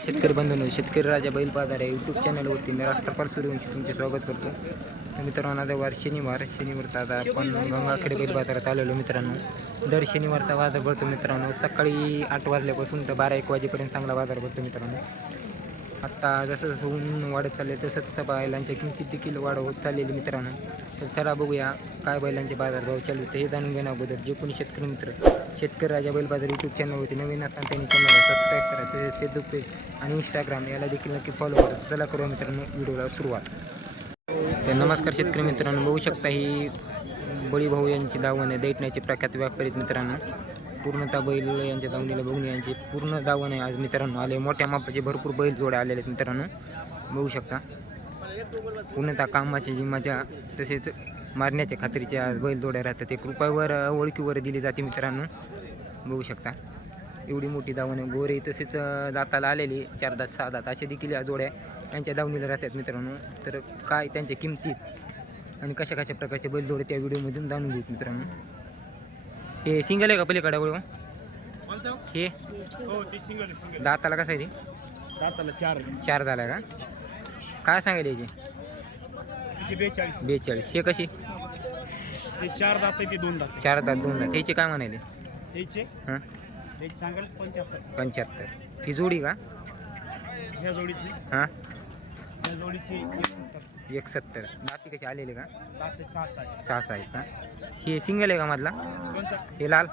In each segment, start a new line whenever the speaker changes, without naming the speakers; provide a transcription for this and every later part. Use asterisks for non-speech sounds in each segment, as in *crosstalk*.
शेतकरी बंधून शेतकरी राजा बैल बाजार आहे यूट्यूब चॅनलवरती मी राष्ट्रपाल सूर्यवंशी तुमचे स्वागत करतो. तर मित्रांनो आता वार शनिवार शनिवारचा आता आपण गंगाखेड बैल बाजारात आलेलो मित्रांनो. दर शनिवारचा बाजार भरतो मित्रांनो. सकाळी आठ वाजल्यापासून तर बारा एक वाजेपर्यंत चांगला बाजार भरतो मित्रांनो. आत्ता जसं जसं ऊन वाढत चालले तसं तसं बैलांच्या किमतीत देखील वाढ होत चाललेली मित्रांनो. तर चला बघूया काय बैलांचे बाजार भाव चालू होते हे जाणून घेण्याबद्दल जे कोणी शेतकरी मित्र शेतकरी राजा बैल बाजार यूट्यूब चॅनलवरती नवीन असताना त्यांनी चॅनलला सबस्क्राईब करा. तसेच फेसबुक पेज आणि इंस्टाग्राम याला देखील नक्की फॉलो करा. चला करूया मित्रांनो व्हिडिओला सुरुवात. तर नमस्कार शेतकरी मित्रांनो. बघू शकता ही बळीभाऊ यांची दावण आहे. दैटण्याचे प्रख्यात व्यापारी मित्रांनो. पूर्णतः बैल यांच्या दावणीला बघून यांची पूर्ण दावण आहे आज मित्रांनो. आले मोठ्या मापाचे भरपूर बैल जोडे आलेले आहेत मित्रांनो. बघू शकता. पूर्णतः कामाची हिमाच्या तसेच मारण्याच्या खात्रीचे आज बैल जोड्या राहतात. ते कृपावर ओळखीवर दिली जाते मित्रांनो. बघू शकता. एवढी मोठी दावण आहे. गोरे तसेच दाताला आलेली चार दात सहा दात असे देखील या जोड्या यांच्या दावणीला राहतात मित्रांनो. तर काय त्यांच्या किमतीत आणि कशा कशा प्रकारचे बैलजोडे त्या व्हिडिओमधून जाणून घेऊ मित्रांनो. हे सिंगल आहे का पलीकडे हे?
हो
दाताला कसं आहे ते?
दाताला चार
चार झाला का? काय सांगायला याची?
तिचे बेचाळीस.
बेचाळीस. हे कशी?
ते चार दात आहे ते दोन दात
चार दात दोन दात. त्याचे काय म्हणाले
त्याचे
हां?
सांगाल पंच्याहत्तर.
पंच्याहत्तर. ही जोडी का?
ह्या जोडीची.
हां?
जोडीची
एक सत्तर दाती कशी आलेले का?
दात सहा
सहा आहेत का? हे सिंगल आहे का मधला? हे लाल?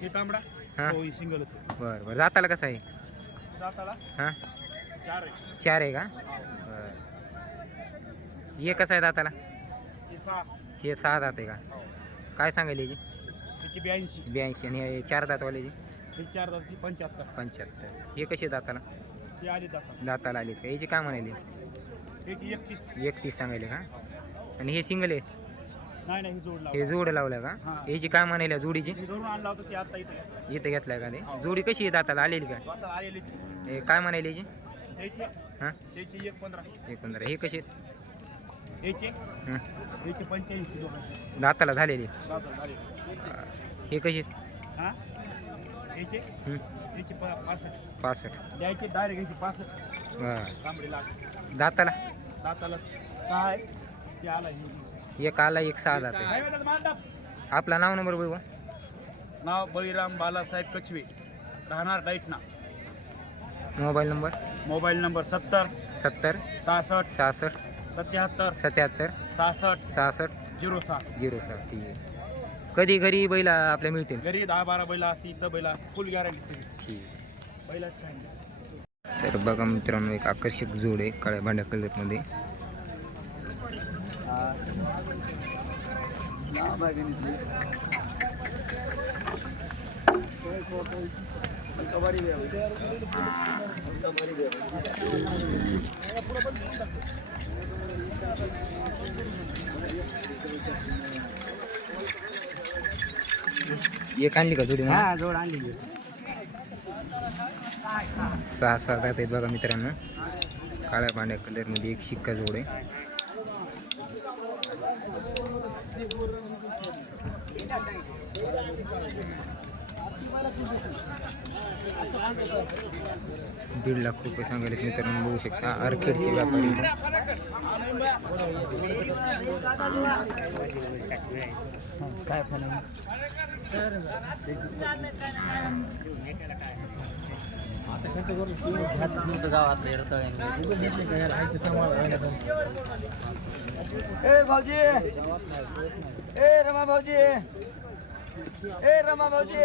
हे तांबडा?
हा.
हो सिंगल
बरं बरं. दाताला कसं आहे? हां?
चार आहे.
का? बरं. हे कसं आहे दाताला?
हे सहा.
हे दात आहे का? काय सांगायला याची?
ब्याऐंशी.
ब्याऐंशी. आणि हे चार दातवाल्याची
हे चार दाताची पंच्याहत्तर.
पंच्याहत्तर. हे कसे दाताला?
दाता
दाताला. आले का? याची काय म्हणाले?
त्याची एकतीस.
एकतीस सांगायले का? आणि हे सिंगल आहे?
नाही नाही ही जोड
हे
लावा
जोड लावलं का?
हां.
याची काय म्हणाले जोडीची?
मी धरून आणला होता ते आता इथे.
इथं घेतलाय का ते जोडी कशी आहे दाताला आलेली का?
आलेली
हे काय म्हणाले याची?
त्याची
हां?
त्याची एक पंधरा.
हे कसे
याचे
हं.
याचे पंच्याऐंशी दोघांचे
दाताला झालेली
आले
हे
हा? याचे
हं.
पासष्ट.
पासष्ट.
द्यायचे डायरेक्ट घ्यायचे पासष्ट.
बरं
तांबडी लाग
दाताला?
ते आला हे.
एक आला एक सहा
काय म्हणतात मांडप?
आपला नाव नंबर बघू.
नाव बळीराम बालासाहेब कचवे. राहणार डाईटना.
Mobile number?
मोबाईल नंबर सत्तर
सत्तर
सहासष्ट
सहासष्ट
सत्याहत्तर
सत्याहत्तर
सहासष्ट
सहासष्ट
झिरो सहा
झिरो सात. ठीक आहे. कधी घरी बैला आपल्या मिळतील?
घरी दहा बारा बैला असती इथं बैला फुल गॅरंटी सगळी.
ठीक.
बैलाच काय.
तर बघा मित्रांनो एक आकर्षक जोड आहे काळ्या भांड्या कलरमध्ये. एक आणली का जोडी मला?
हा जोड आणली
सहा सहा दात आहेत बघा मित्रांनो. काळ्या पांढऱ्या कलरमध्ये एक शिक्का जोड आहे. दीड लाख रुपये सांगायला मित्रांनो बघू शकता आर्केडचे व्यापारी.
काय पण
ए भाऊजी! ए रमा भाऊजी! ए रमा भाऊजी!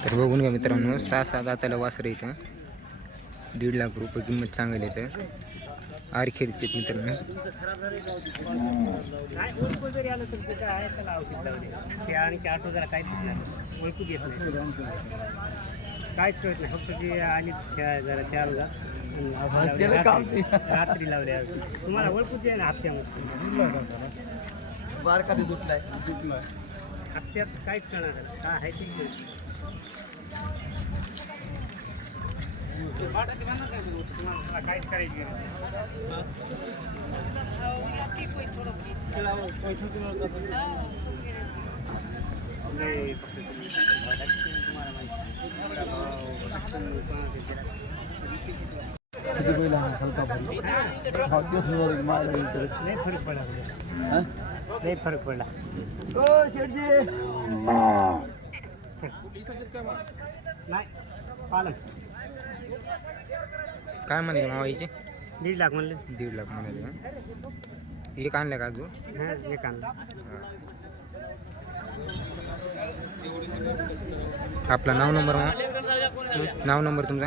तर बघून घ्या मित्रांनो सहा सहा दाताला वासरं इथं दीड लाख रुपये किंमत सांगायला इथं आरखेडचे मित्रांनो.
काय काहीच ओळखू घेत नाही कळत नाही फक्त ते आली त्या जरा चार जा रात्री लावले तुम्हाला ओळखूच आहे ना हप्त्यामध्ये
बारका ते दुखलाय
हप्त्यात काहीच करणार काय आहे ते तुम्हाला काहीच करायची नाही फक्त तुम्ही तुम्हाला नाही फरक पडला नाही फरक पडला
ओ शेठजी
नाही पालन
काय म्हणाले मावाईचे
दीड लाख म्हणले.
दीड लाख म्हणाले का? एक आणलं का अजून?
हां एक आणला.
आपला नाव नंबर नाव नंबर तुमचा?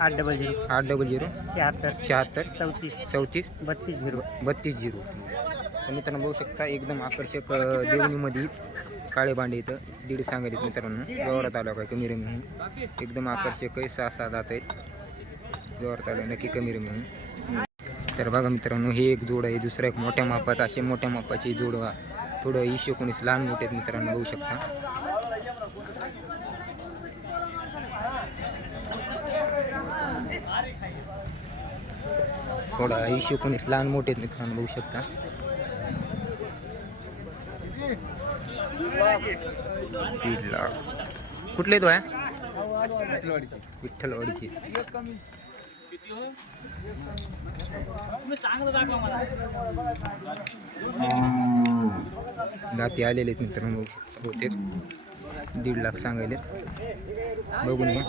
आठ डबल झिरो
आठ डबल झिरो
शहात्तर.
शहात्तर.
चौतीस.
चौतीस.
बत्तीस झिरो
बत्तीस झिरो तर मित्रांनो बघू शकता एकदम आकर्षक अ, देवणीमध्ये काळे भांडे इथं दीड सांगेल मित्रांनो. व्यवहारात आलो काय कमी रमी म्हणून एकदम आकर्षक आहे सहा सहा दात आहेत. व्यवहारात आलो नक्की कमी रमी म्हणून तर बघा मित्रांनो हे एक जोड आहे दुसरं एक मोठ्या मापाचं असे मोठ्या मापाची जोड थोडं वीस एकोणीस लहान मोठे आहेत मित्रांनो बघू शकता. थोडा इश्यू एकोणीस लहान मोठे आहेत मित्रांनो बघू शकता. दीड लाख. कुठले तो आहे? विठ्ठलवाडीचे. दाती आलेले आहेत मित्रांनो बहुतेक. दीड लाख सांगायले बघून घ्या.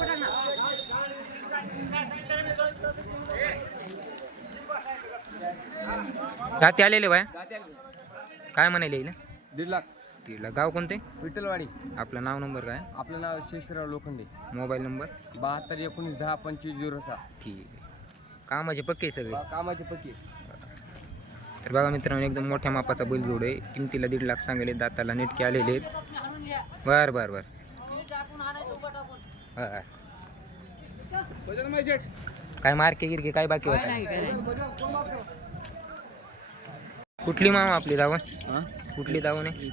दाती आलेले बाय काय म्हणाले
दीड लाख.
दीड लाख. गाव कोणते?
विठ्ठलवाडी.
आपलं नाव नंबर काय?
आपलं नाव शेषराव लोखंडे.
Mobile number?
बहात्तर एकोणीस दहा पंचवीस झिरो सहा.
ठीक आहे. कामाचे पक्के आहे सगळे?
कामाचे पक्की
तर बघा मित्रांनो एकदम मोठ्या मापाचा बैल जोड आहे. किमतीला दीड लाख सांगले दाताला नेटके आलेले आहेत. बर बर बर. बर. काय मार्के गिरके काय बाकी होत? कुठली मामा आपली दावण? कुठली दावण आहे?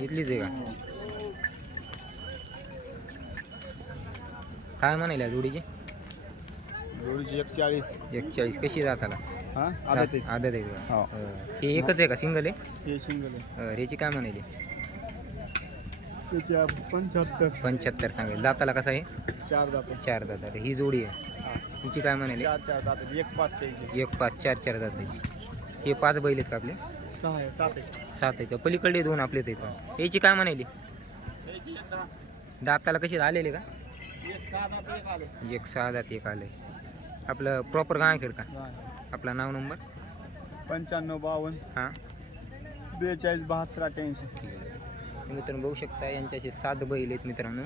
इथलीच आहे का? काय म्हणाले जोडीची?
जोडीची एक चाळीस
एक चाळीस कशी जाताला आदत आहे. का?
हो.
हे एकच आहे का? सिंगल आहे?
हे सिंगल आहे.
अं, याची काय म्हणाली?
त्याच्या पंच्याहत्तर.
पंच्याहत्तर सांगेल. दाताला कसा आहे?
चार दात
चार दात ही जोडी आहे. हिची काय म्हणाली?
चार चार दात एक पाच
एक पाच चार चार दाताची हे पाच बैल आहेत का आपले?
सहा आहे सात आहे
सात आहेत. का पलीकडे दोन आपले आहेत. याची काय म्हणाली? दाताला कशी आलेले का?
एक सहा दात एक आले.
आपलं प्रॉपर गाव खेळ का? आपला नाव नंबर?
पंच्याण्णव बावन्न.
हां.
बेचाळीस बहात्तर अठ्ठ्याऐंशी.
मित्रांनो बघू शकता यांच्याशी सात बैल आहेत मित्रांनो.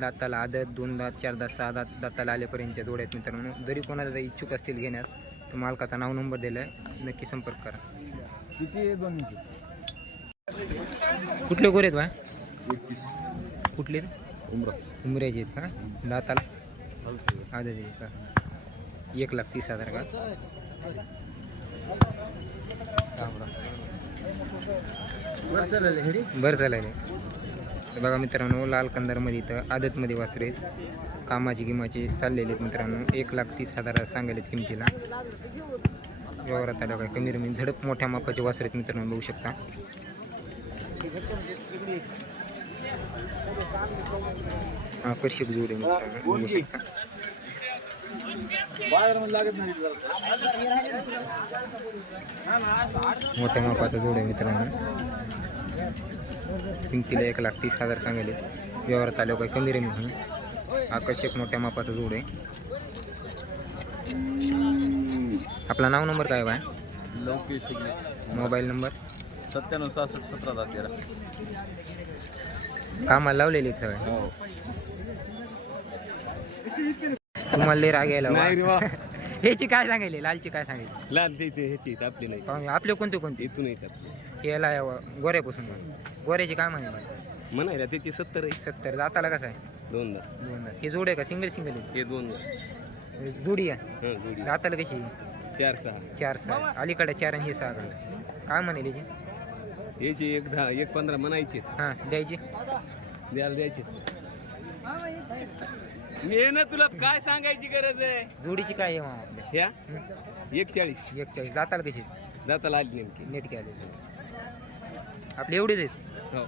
दाताला आदत दोन दात चार दात सहा दात दाताला आल्यापर्यंतच्या जोड्या आहेत मित्रांनो. जरी कोणाला जर इच्छुक असतील घेण्यात तर मालकाचा नाव नंबर दिला आहे नक्की संपर्क करा.
किती दोन
कुठले गोरे आहेत बा? कुठले उमऱ्याचे आहेत का? दाताला? आहे का? एक लाख तीस हजार का? बरं चालेल तर बघा मित्रांनो लाल कंदारमध्ये इथं आदतमध्ये वासरे आहेत. कामाची किंमाचे चाललेले आहेत मित्रांनो. एक लाख तीस हजार सांगायला आहेत किमतीला. व्यवहारात आलं काय कमी रमी झडप मोठ्या मापाचे वासरे आहेत मित्रांनो बघू शकता. आकर्षक जोड आहे मित्रांनो बघू शकता. मोठ्या मापाचा जोड आहे मित्रांनो. किमतीला एक लाख तीस हजार सांगेल. व्यवहारात आलो काही कमी रमी म्हणून. आकर्षक मोठ्या मापाचा जोड आहे. आपला नाव नंबर काय बाय?
Lavkesh
mobile number?
सत्त्याण्णव सहासष्ट सतरा दहा तेरा.
कामाला लावलेले आहेत सगळे.
हो.
तुम्हाला राग यायला. *laughs* ह्याची काय सांगायले? लालची काय सांगायले?
लाल ह्याची आपली नाही.
आपले कोणते कोणते?
इथून येतात.
याला गोऱ्यापासून का? गोऱ्याची काय म्हणे
म्हणायला त्याची सत्तर आहे.
सत्तर. दाताला कसं आहे?
दोन दात
दोन दात. हे जोड आहे का? सिंगल सिंगल
हे दोन दात
आहे जोडी आहे?
हां जोडी.
दाताला कशी? आहे?
चार सहा.
चार सहा. अलीकडे चार आणि हे सहा का काय म्हणाले याची?
याची एक दहा एक पंधरा म्हणायचे
हां द्यायची?
द्यायला द्यायचे
मी ना तुला काय सांगायची गरज आहे?
जोडीची काय आहे मग आपल्या?
ह्या?
हं?
एक चाळीस
एक चाळीस जाताल कशी?
जाताला आली नेमकी.
नेटके आले आपले एवढेच आहेत
हो.